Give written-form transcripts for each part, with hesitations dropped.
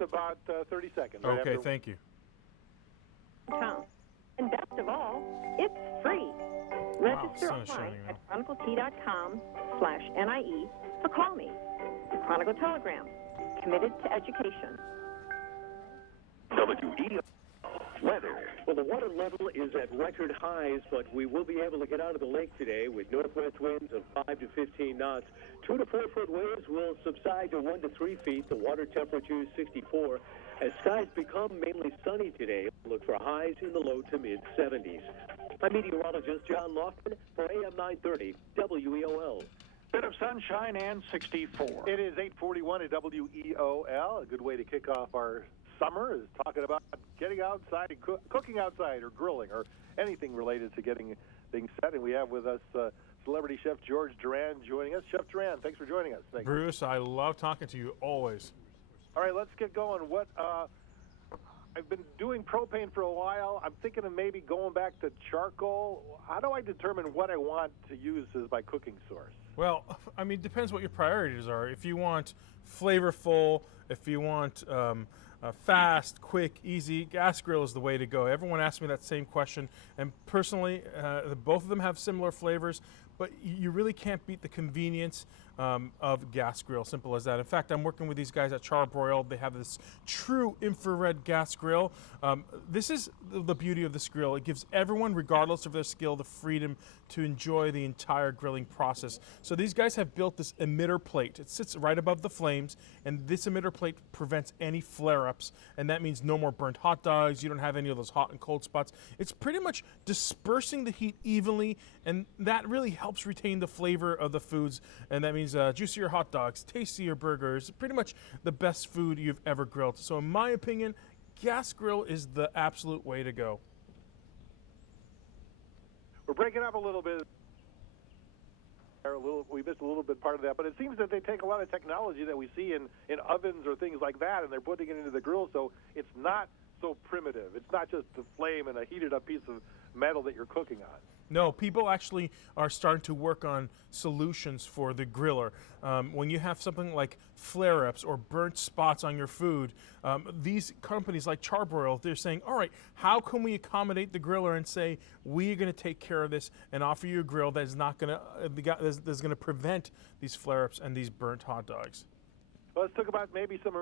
just about 30 seconds. Okay, thank you. And best of all, it's free. Register online at chroniclet.com/NIE or call me. The Chronicle Telegram, committed to education. WEOL weather. Well, the water level is at record highs, but we will be able to get out of the lake today with northwest winds of 5 to 15 knots. 2 to 4 foot waves will subside to 1 to 3 feet. The water temperature is 64. As skies become mainly sunny today, look for highs in the low to mid 70s. I'm meteorologist John Lofton for AM 930 WEOL. Bit of sunshine and 64. It is 8:41 at WEOL. A good way to kick off our summer is talking about getting outside and cooking outside or grilling or anything related to getting things set. And we have with us celebrity chef George Duran joining us. Chef Duran, thanks for joining us. Thank Bruce, I love talking to you always. All right, let's get going. I've been doing propane for a while. I'm thinking of maybe going back to charcoal. How do I determine what I want to use as my cooking source? Well, I mean, it depends what your priorities are. If you want flavorful, if you want fast, quick, easy, gas grill is the way to go. Everyone asks me that same question, and personally, both of them have similar flavors, but you really can't beat the convenience of gas grill, simple as that. In fact, I'm working with these guys at Charbroil. They have this true infrared gas grill. This is the beauty of this grill. It gives everyone, regardless of their skill, the freedom to enjoy the entire grilling process. So these guys have built this emitter plate. It sits right above the flames, and this emitter plate prevents any flare-ups, and that means no more burnt hot dogs. You don't have any of those hot and cold spots. It's pretty much dispersing the heat evenly, and that really helps retain the flavor of the foods, and that means juicier hot dogs, tastier burgers, pretty much the best food you've ever grilled. So in my opinion, gas grill is the absolute way to go. We're breaking up a little bit. We missed a little bit part of that, but it seems that they take a lot of technology that we see in ovens or things like that, and they're putting it into the grill, so it's not so primitive. It's not just the flame and a heated up piece of metal that you're cooking on. No, people actually are starting to work on solutions for the griller. When you have something like flare-ups or burnt spots on your food, these companies like Charbroil, they're saying, all right, how can we accommodate the griller and say, we're going to take care of this and offer you a grill that's not going that's going to prevent these flare-ups and these burnt hot dogs. Well, let's talk about maybe some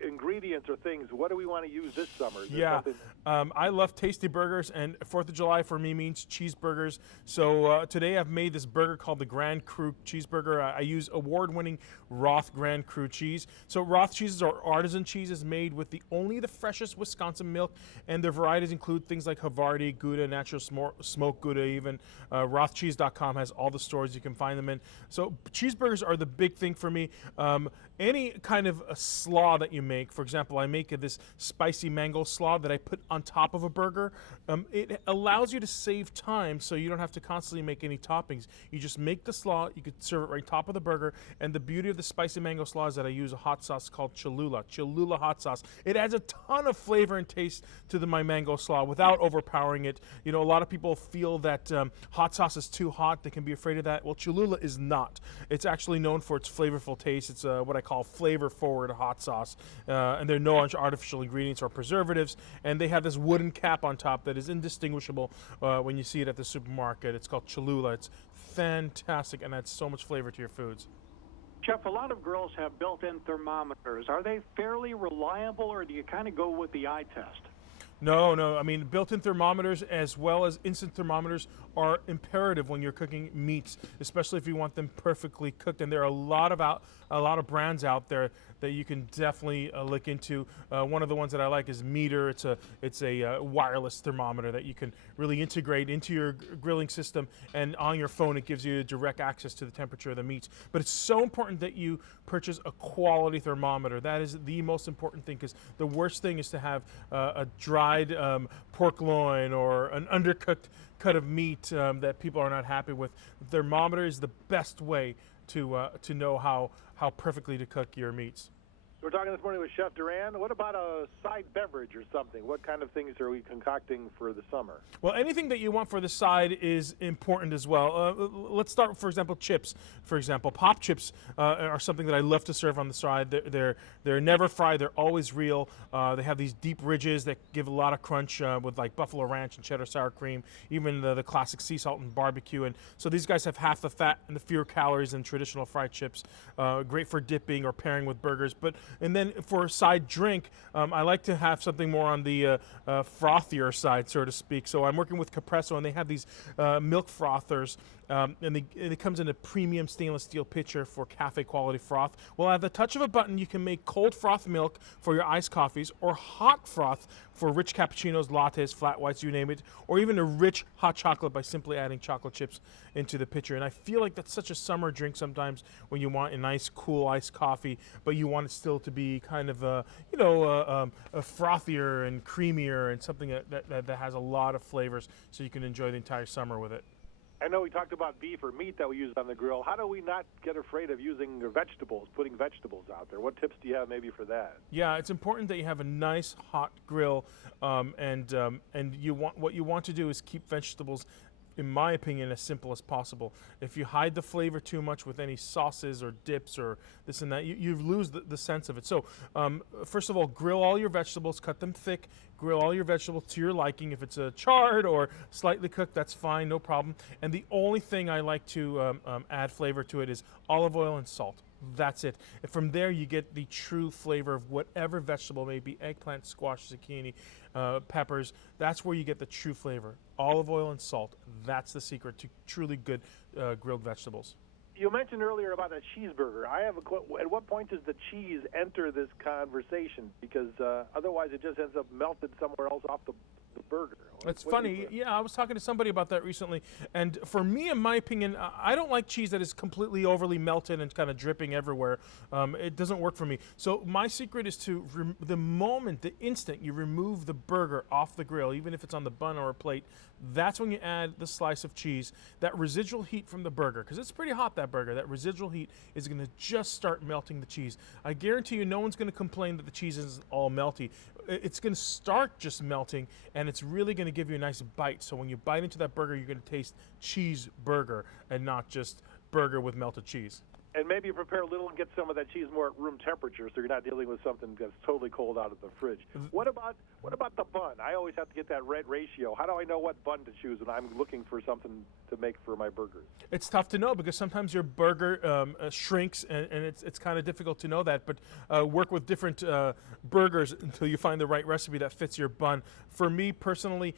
ingredients or things. What do we want to use this summer? Yeah, I love tasty burgers, and 4th of July for me means cheeseburgers. So today I've made this burger called the Grand Cru cheeseburger. I use award-winning Roth Grand Cru cheese. So Roth cheeses are artisan cheeses made with only the freshest Wisconsin milk, and their varieties include things like Havarti, Gouda, natural smoked Gouda even. Rothcheese.com has all the stores you can find them in. So cheeseburgers are the big thing for me. Any kind of a slaw that you make, for example, I make this spicy mango slaw that I put on top of a burger. It allows you to save time so you don't have to constantly make any toppings. You just make the slaw, you could serve it right top of the burger, and the beauty of the spicy mango slaw is that I use a hot sauce called Cholula hot sauce. It adds a ton of flavor and taste to my mango slaw without overpowering it. You know, a lot of people feel that hot sauce is too hot. They can be afraid of that. Well, Cholula is not. It's actually known for its flavorful taste. It's what I call flavor-forward hot sauce, and there are no artificial ingredients or preservatives, and they have this wooden cap on top that is indistinguishable when you see it at the supermarket. It's called Cholula. It's fantastic and adds so much flavor to your foods. Chef, a lot of grills have built-in thermometers. Are they fairly reliable, or do you kind of go with the eye test? No. I mean, built-in thermometers as well as instant thermometers are imperative when you're cooking meats, especially if you want them perfectly cooked. And there are a lot of brands out there that you can definitely look into. One of the ones that I like is Meter. It's a wireless thermometer that you can really integrate into your grilling system, and on your phone it gives you direct access to the temperature of the meats. But it's so important that you purchase a quality thermometer. That is the most important thing, because the worst thing is to have a dried pork loin or an undercooked cut of meat that people are not happy with. The thermometer is the best way to know how perfectly to cook your meats. We're talking this morning with Chef Duran. What about a side beverage or something? What kind of things are we concocting for the summer? Well, anything that you want for the side is important as well. Let's start, for example, chips. For example, pop chips are something that I love to serve on the side. They're never fried. They're always real. They have these deep ridges that give a lot of crunch with like buffalo ranch and cheddar sour cream, even the classic sea salt and barbecue. And so these guys have half the fat and the fewer calories than traditional fried chips. Great for dipping or pairing with burgers. And then for a side drink, I like to have something more on the frothier side, so to speak. So I'm working with Capresso, and they have these milk frothers, and it comes in a premium stainless steel pitcher for cafe quality froth. Well, at the touch of a button, you can make cold froth milk for your iced coffees, or hot froth for rich cappuccinos, lattes, flat whites, you name it, or even a rich hot chocolate by simply adding chocolate chips into the pitcher. And I feel like that's such a summer drink sometimes when you want a nice, cool iced coffee, but you want it still to be kind of a frothier and creamier and something that has a lot of flavors, so you can enjoy the entire summer with it. I know we talked about beef or meat that we use on the grill. How do we not get afraid of using vegetables, putting vegetables out there? What tips do you have maybe for that? Yeah, it's important that you have a nice hot grill, and what you want to do is keep vegetables, in my opinion, as simple as possible. If you hide the flavor too much with any sauces or dips or this and that, you lose the sense of it. So first of all, grill all your vegetables, cut them thick, grill all your vegetables to your liking. If it's charred or slightly cooked, that's fine, no problem. And the only thing I like to add flavor to it is olive oil and salt. That's it. And from there, you get the true flavor of whatever vegetable may be: eggplant, squash, zucchini, peppers. That's where you get the true flavor. Olive oil and salt. That's the secret to truly good grilled vegetables. You mentioned earlier about a cheeseburger. I have at what point does the cheese enter this conversation? Because otherwise it just ends up melted somewhere else off the burger. It's funny. Yeah, I was talking to somebody about that recently, and for me, in my opinion, I don't like cheese that is completely overly melted and kind of dripping everywhere. It doesn't work for me. So my secret is to, the instant you remove the burger off the grill, even if it's on the bun or a plate, that's when you add the slice of cheese. That residual heat from the burger, because it's pretty hot, that burger, that residual heat is going to just start melting the cheese. I guarantee you no one's going to complain that the cheese isn't all melty. It's going to start just melting, and it's really going to give you a nice bite. So when you bite into that burger, you're going to taste cheeseburger and not just burger with melted cheese. And maybe you prepare a little and get some of that cheese more at room temperature, so you're not dealing with something that's totally cold out of the fridge. What about the bun? I always have to get that red ratio. How do I know what bun to choose when I'm looking for something to make for my burgers? It's tough to know because sometimes your burger shrinks, and it's kind of difficult to know that. But work with different burgers until you find the right recipe that fits your bun. For me personally,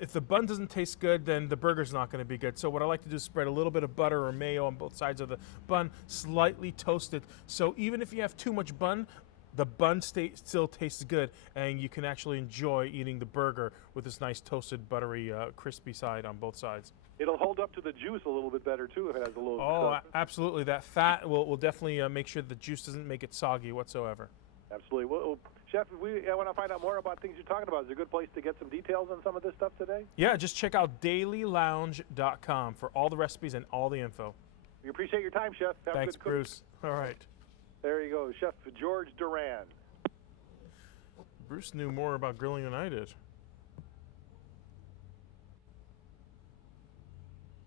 if the bun doesn't taste good, then the burger's not going to be good. So what I like to do is spread a little bit of butter or mayo on both sides of the bun, slightly toast it. So even if you have too much bun, the bun still tastes good, and you can actually enjoy eating the burger with this nice toasted, buttery, crispy side on both sides. It'll hold up to the juice a little bit better, too, if it has a little... Oh, absolutely. That fat will definitely make sure the juice doesn't make it soggy whatsoever. Absolutely. Well, Chef, if we want to find out more about things you're talking about, is there a good place to get some details on some of this stuff today? Yeah, just check out dailylounge.com for all the recipes and all the info. We appreciate your time, Chef. Have Thanks, a good cook. Bruce. All right. There you go, Chef George Duran. Bruce knew more about grilling than I did.